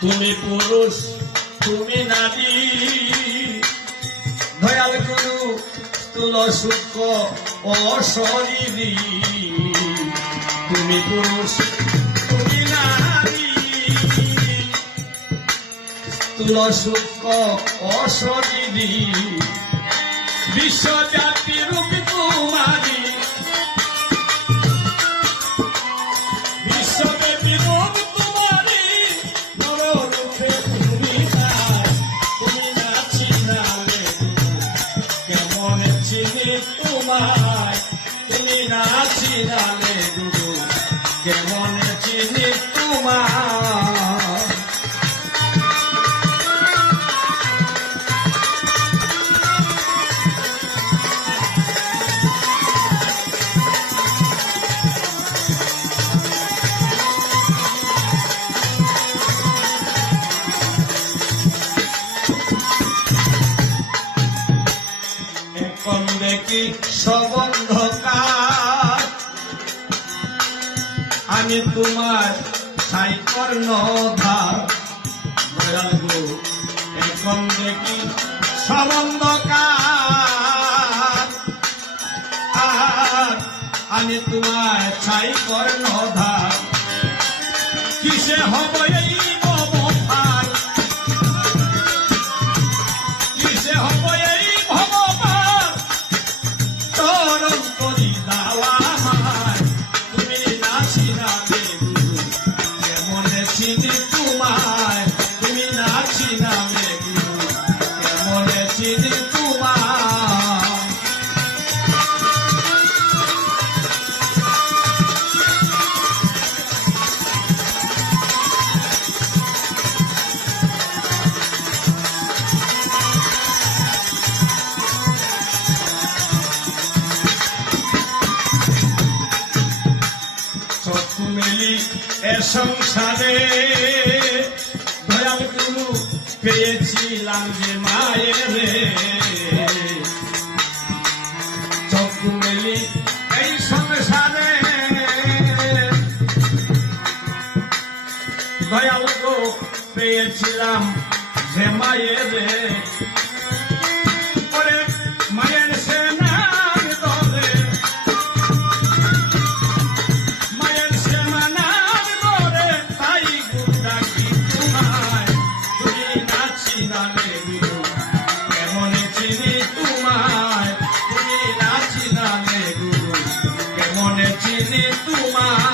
তুমি পুরুষ তুমি নারী, দয়াল গুরু স্থূল সূক্ষ্ম অশরীরী। তুমি পুরুষ তুমি নারী, স্থূল সূক্ষ্ম অশরীরী, বিশ্বব্যাপী রূপ তোমারি, বিশ্বব্যাপী রূপ তোমারি, নররূপে তুমি নাই। তুমি না চিনালে কেমন চিনি তোমায়, তুমি না চিনালে গুরু কেমন চিনি তোমায়। এখন দেখি সবন্ধকার, আমি তোমার ছাই কর্ণধার। দয়াল গো এখন দেখি সবন্ধকার, আমি তোমার ছাই কর্ণধার। কিসে হব এই ভবপার, কিসে হব এই ভবপার, তরণ করি দাওয়া আমায়। তুমি না চিনালে গুরু কেমন চিনি তোমায়, তুমি না চিনালে গুরু কেমন চিনি তোমায়। চক্ষু মেলি এ সংসারে, দয়াল গুরু পেয়েছিলাম যে মায়ের রে। চক্ষু মেলি এই সংসারে, দয়াল গো পেয়েছিলাম যে মায়ের রে। ওরে মায়ের সেনার দলে, মায়ের সেনার দলে, তাই গুরু ডাকি তোমায়। তুমি না চিনালে গুরু কেমন চিনি তোমায়, তুমি না চিনালে গুরু কেমন চিনি তোমায়।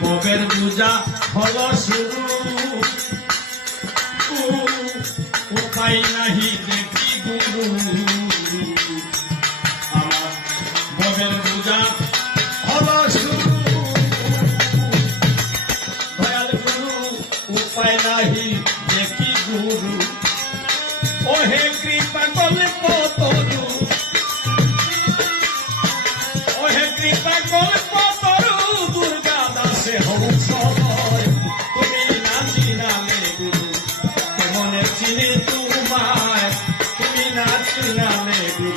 ভবের পূজা হল শুরু, উপায় নাহি দেখি গুরু। আমার ভবের পূজা হল শুরু, দয়াল গুরু উপায় নাহি দেখি গুরু। ওহে কৃপা কল্প তরু, ওহে কৃপা কল্প তরু, দুর্গা দাসে হৌ সদয়। তুমি না চিনালে গুরু কেমন চিনি তোমায়, তুমি না চিনালে গুরু